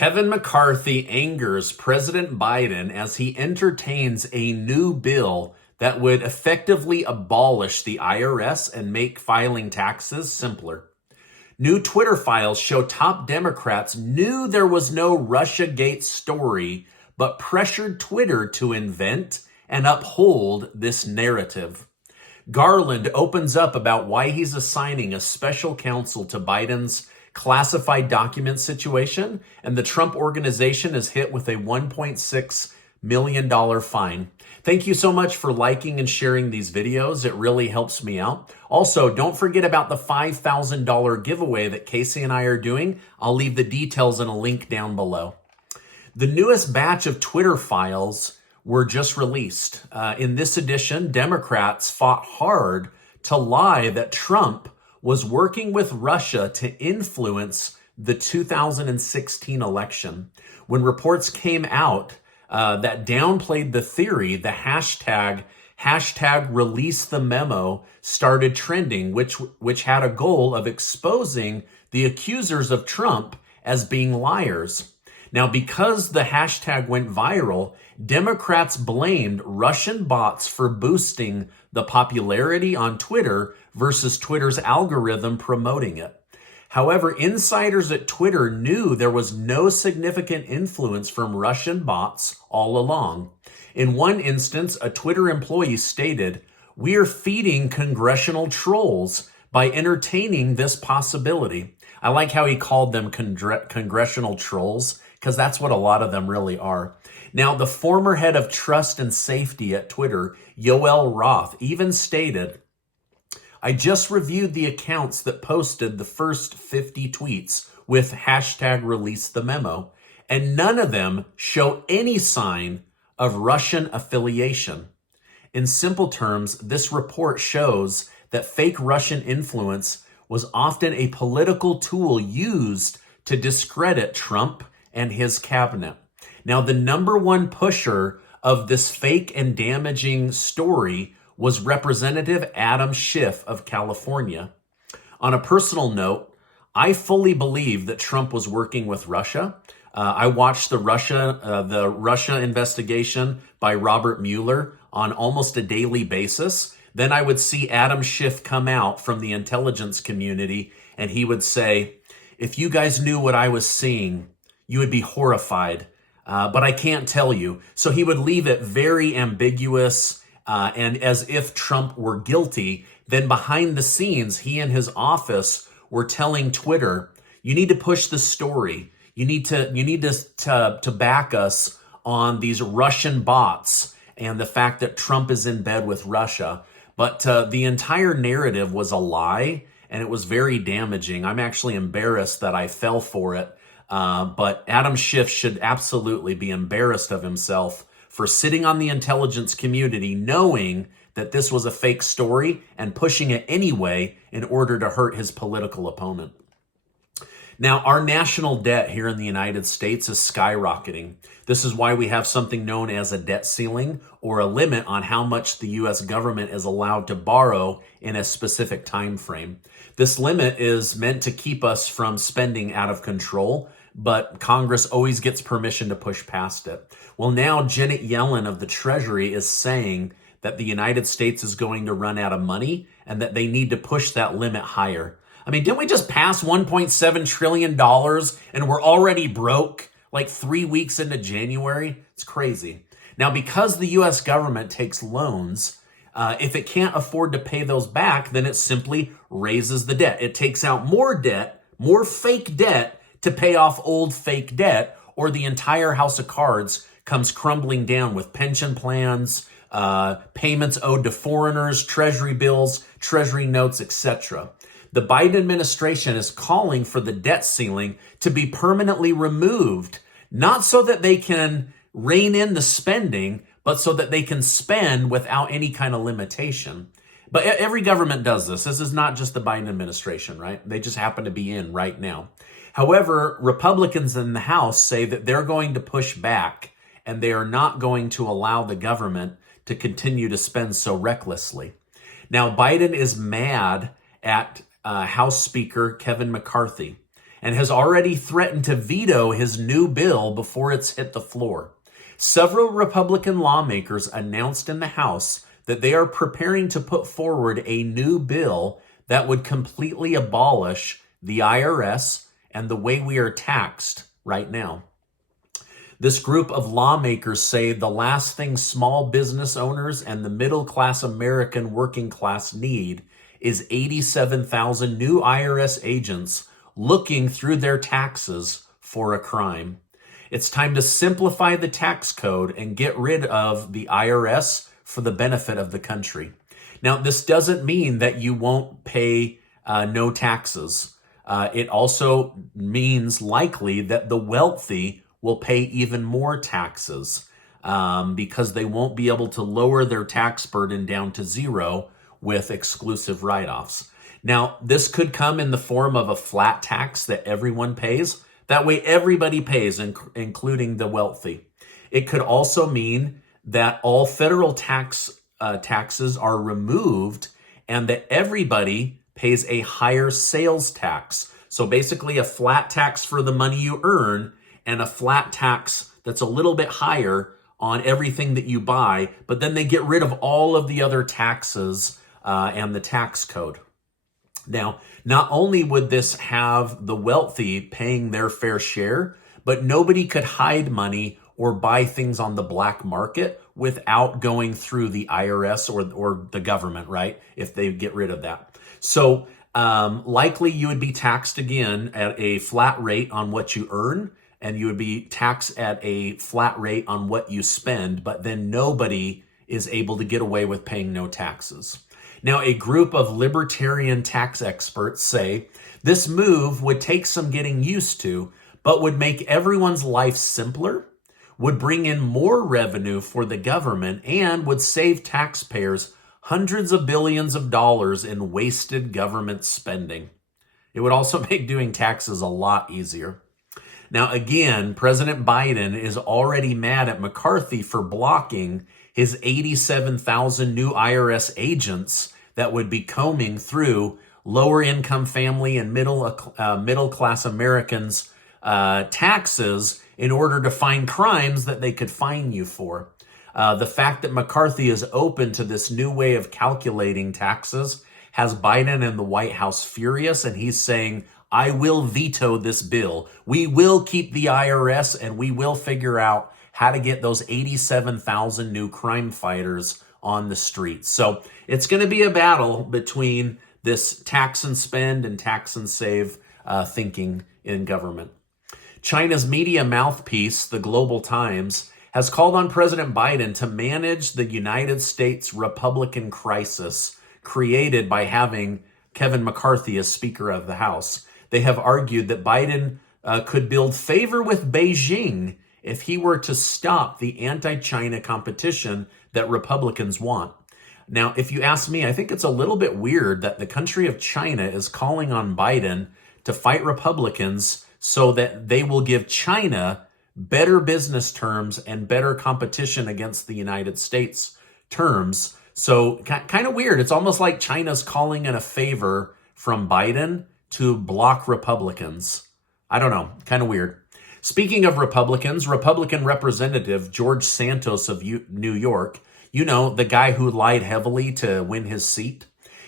Kevin McCarthy angers President Biden as he entertains a new bill that would effectively abolish the IRS and make filing taxes simpler. New Twitter files show top Democrats knew there was no Russiagate story, but pressured Twitter to invent and uphold this narrative. Garland opens up about why he's assigning a special counsel to Biden's classified document situation, and the Trump organization is hit with a $1.6 million fine. Thank you so much for liking and sharing these videos. It really helps me out. Also, don't forget about the $5,000 giveaway that Casey and I are doing. I'll leave the details in a link down below. The newest batch of Twitter files were just released. In this edition, Democrats fought hard to lie that Trump was working with Russia to influence the 2016 election. When reports came out that downplayed the theory, the hashtag release the memo started trending, which had a goal of exposing the accusers of Trump as being liars. Now, because the hashtag went viral, Democrats blamed Russian bots for boosting the popularity on Twitter versus Twitter's algorithm promoting it. However, insiders at Twitter knew there was no significant influence from Russian bots all along. In one instance, a Twitter employee stated, "We are feeding congressional trolls by entertaining this possibility." I like how he called them congressional trolls, because that's what a lot of them really are. Now, the former head of trust and safety at Twitter, Yoel Roth, even stated, "I just reviewed the accounts that posted the first 50 tweets with hashtag release the memo, and none of them show any sign of Russian affiliation." In simple terms, this report shows that fake Russian influence was often a political tool used to discredit Trump and his cabinet. Now, the number one pusher of this fake and damaging story was Representative Adam Schiff of California. On a personal note, I fully believe that Trump was working with Russia. I watched the Russia investigation by Robert Mueller on almost a daily basis. Then I would see Adam Schiff come out from the intelligence community, and he would say, "If you guys knew what I was seeing, you would be horrified, but I can't tell you." So he would leave it very ambiguous and as if Trump were guilty. Then behind the scenes, he and his office were telling Twitter, "You need to push the story. You need to back us on these Russian bots and the fact that Trump is in bed with Russia." But the entire narrative was a lie, and it was very damaging. I'm actually embarrassed that I fell for it. But Adam Schiff should absolutely be embarrassed of himself for sitting on the intelligence community knowing that this was a fake story and pushing it anyway in order to hurt his political opponent. Now, our national debt here in the United States is skyrocketing. This is why we have something known as a debt ceiling, or a limit on how much the U.S. government is allowed to borrow in a specific time frame. This limit is meant to keep us from spending out of control, but Congress always gets permission to push past it. Well, now Janet Yellen of the Treasury is saying that the United States is going to run out of money and that they need to push that limit higher. I mean, didn't we just pass $1.7 trillion and we're already broke like 3 weeks into January? It's crazy. Now, because the U.S. government takes loans, if it can't afford to pay those back, then it simply raises the debt. It takes out more debt, more fake debt, to pay off old fake debt, or the entire house of cards comes crumbling down with pension plans, payments owed to foreigners, treasury bills, treasury notes, etc. The Biden administration is calling for the debt ceiling to be permanently removed, not so that they can rein in the spending, but so that they can spend without any kind of limitation. But every government does this. This is not just the Biden administration, right? They just happen to be in right now. However, Republicans in the House say that they're going to push back and they are not going to allow the government to continue to spend so recklessly. Now, Biden is mad at House Speaker Kevin McCarthy. and has already threatened to veto his new bill before it's hit the floor. Several Republican lawmakers announced in the House that they are preparing to put forward a new bill that would completely abolish the IRS and the way we are taxed right now. This group of lawmakers say the last thing small business owners and the middle-class American working class need is 87,000 new IRS agents looking through their taxes for a crime. It's time to simplify the tax code and get rid of the IRS for the benefit of the country. Now, this doesn't mean that you won't pay no taxes. It also means likely that the wealthy will pay even more taxes because they won't be able to lower their tax burden down to zero with exclusive write-offs. Now, this could come in the form of a flat tax that everyone pays. That way everybody pays, including the wealthy. It could also mean that all federal taxes are removed and that everybody pays a higher sales tax. So basically a flat tax for the money you earn and a flat tax that's a little bit higher on everything that you buy, but then they get rid of all of the other taxes and the tax code. Now, not only would this have the wealthy paying their fair share, but nobody could hide money or buy things on the black market without going through the IRS or the government, right? If they get rid of that. So likely you would be taxed again at a flat rate on what you earn, and you would be taxed at a flat rate on what you spend, but then nobody is able to get away with paying no taxes. Now, a group of libertarian tax experts say this move would take some getting used to, but would make everyone's life simpler, would bring in more revenue for the government, and would save taxpayers hundreds of billions of dollars in wasted government spending. It would also make doing taxes a lot easier. Now, again, President Biden is already mad at McCarthy for blocking his 87,000 new IRS agents that would be combing through lower income family and middle class Americans' taxes in order to find crimes that they could fine you for. The fact that McCarthy is open to this new way of calculating taxes has Biden and the White House furious, and he's saying, I will veto this bill. We will keep the IRS, and we will figure out how to get those 87,000 new crime fighters on the streets. So it's going to be a battle between this tax and spend and tax and save thinking in government. China's media mouthpiece, the Global Times, has called on President Biden to manage the United States Republican crisis created by having Kevin McCarthy as Speaker of the House. They have argued that Biden could build favor with Beijing if he were to stop the anti-China competition that Republicans want. Now, if you ask me, I think it's a little bit weird that the country of China is calling on Biden to fight Republicans so that they will give China better business terms and better competition against the United States terms. So kind of weird. It's almost like China's calling in a favor from Biden to block Republicans. I don't know, kind of weird. Speaking of Republicans, Republican Representative George Santos of New York, you know, the guy who lied heavily to win his seat,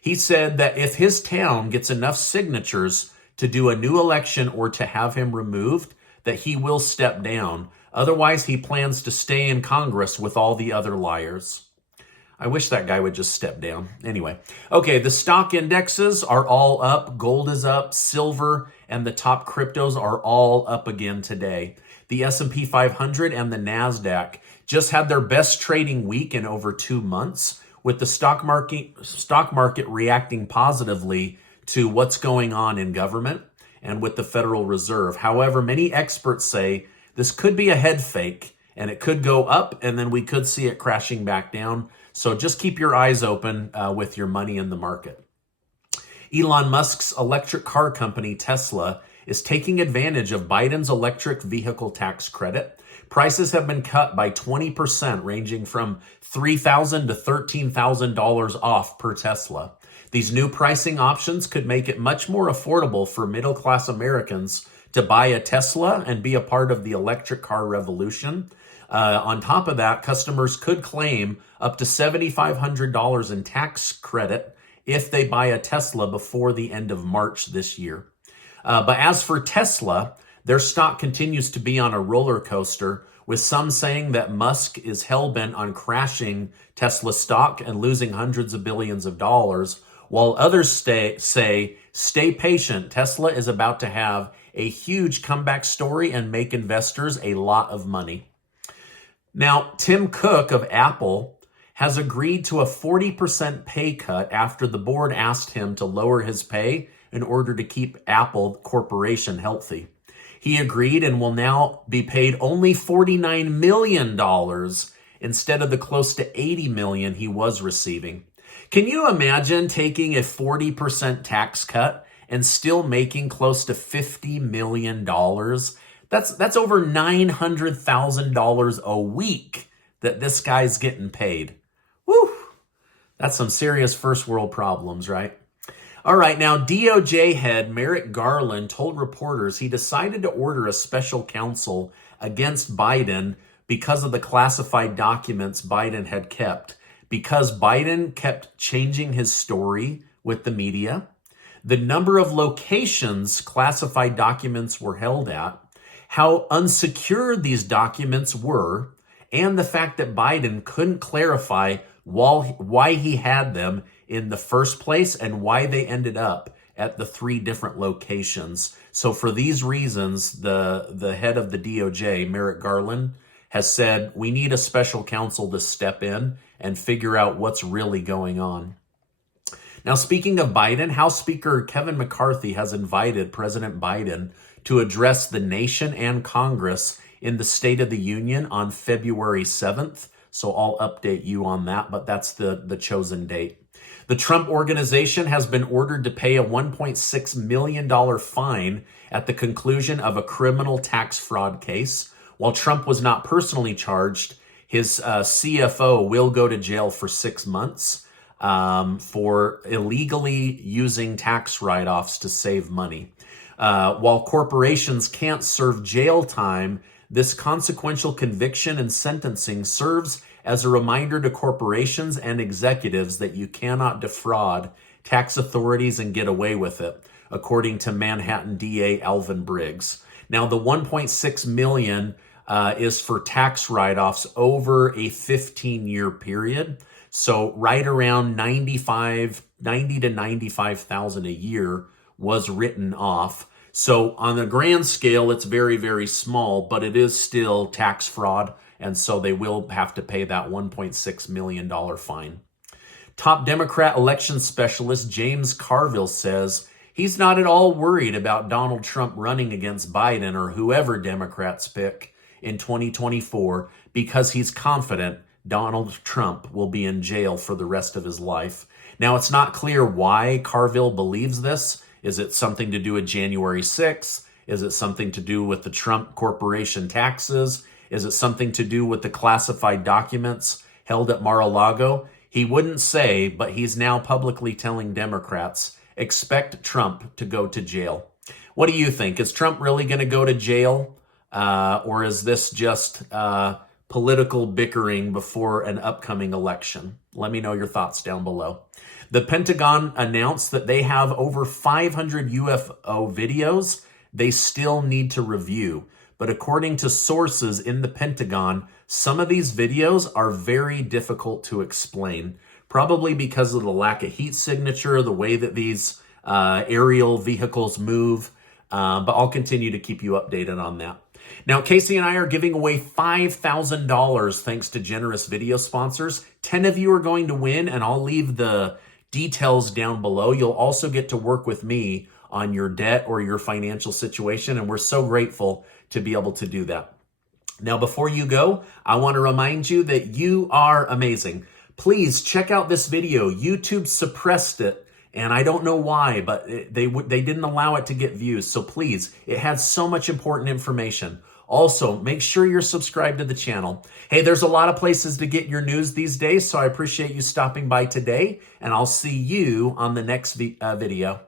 he said that if his town gets enough signatures to do a new election or to have him removed, that he will step down. Otherwise, he plans to stay in Congress with all the other liars. I wish that guy would just step down. Anyway, okay, the stock indexes are all up. Gold is up, silver, and the top cryptos are all up again today. The S&P 500 and the NASDAQ just had their best trading week in over 2 months, with the stock market reacting positively to what's going on in government and with the Federal Reserve. However, many experts say this could be a head fake, and it could go up, and then we could see it crashing back down. So just keep your eyes open with your money in the market. Elon Musk's electric car company, Tesla, is taking advantage of Biden's electric vehicle tax credit. Prices have been cut by 20%, ranging from $3,000 to $13,000 off per Tesla. These new pricing options could make it much more affordable for middle-class Americans to buy a Tesla and be a part of the electric car revolution. On top of that, customers could claim up to $7,500 in tax credit if they buy a Tesla before the end of March this year. But as for Tesla, their stock continues to be on a roller coaster, with some saying that Musk is hell-bent on crashing Tesla stock and losing hundreds of billions of dollars, while others say, stay patient. Tesla is about to have a huge comeback story and make investors a lot of money. Now, Tim Cook of Apple has agreed to a 40% pay cut after the board asked him to lower his pay in order to keep Apple Corporation healthy. He agreed and will now be paid only $49 million instead of the close to $80 million he was receiving. Can you imagine taking a 40% tax cut and still making close to $50 million? That's over $900,000 a week that this guy's getting paid. Woo! That's some serious first world problems, right? All right, now DOJ head Merrick Garland told reporters he decided to order a special counsel against Biden because of the classified documents Biden had kept, because Biden kept changing his story with the media, the number of locations classified documents were held at, how unsecured these documents were, and the fact that Biden couldn't clarify why he had them in the first place and why they ended up at the 3 different locations. So for these reasons, the head of the DOJ, Merrick Garland, has said, we need a special counsel to step in and figure out what's really going on. Now, speaking of Biden, House Speaker Kevin McCarthy has invited President Biden to address the nation and Congress in the State of the Union on February 7th. So I'll update you on that, but that's the chosen date. The Trump Organization has been ordered to pay a $1.6 million fine at the conclusion of a criminal tax fraud case. While Trump was not personally charged, his CFO will go to jail for 6 months for illegally using tax write-offs to save money. While corporations can't serve jail time, this consequential conviction and sentencing serves as a reminder to corporations and executives that you cannot defraud tax authorities and get away with it, according to Manhattan DA Alvin Briggs. Now, the $1.6 million is for tax write-offs over a 15-year period. So right around 90 to 95,000 a year was written off. So on the grand scale, it's very, very small, but it is still tax fraud. And so they will have to pay that $1.6 million fine. Top Democrat election specialist James Carville says he's not at all worried about Donald Trump running against Biden or whoever Democrats pick in 2024 because he's confident Donald Trump will be in jail for the rest of his life. Now, it's not clear why Carville believes this. Is it something to do with January 6th? Is it something to do with the Trump Corporation taxes? Is it something to do with the classified documents held at Mar-a-Lago? He wouldn't say, but he's now publicly telling Democrats, expect Trump to go to jail. What do you think? Is Trump really going to go to jail? Or is this just political bickering before an upcoming election? Let me know your thoughts down below. The Pentagon announced that they have over 500 UFO videos they still need to review. But according to sources in the Pentagon, some of these videos are very difficult to explain, probably because of the lack of heat signature, the way that these aerial vehicles move. But I'll continue to keep you updated on that. Now, Casey and I are giving away $5,000 thanks to generous video sponsors. 10 of you are going to win, and I'll leave the details down below. You'll also get to work with me on your debt or your financial situation, and we're so grateful to be able to do that. Now, before you go, I want to remind you that you are amazing. Please check out this video. YouTube suppressed it, and I don't know why, but they didn't allow it to get views. So please, it has so much important information. Also, make sure you're subscribed to the channel. Hey, there's a lot of places to get your news these days, so I appreciate you stopping by today, and I'll see you on the next video.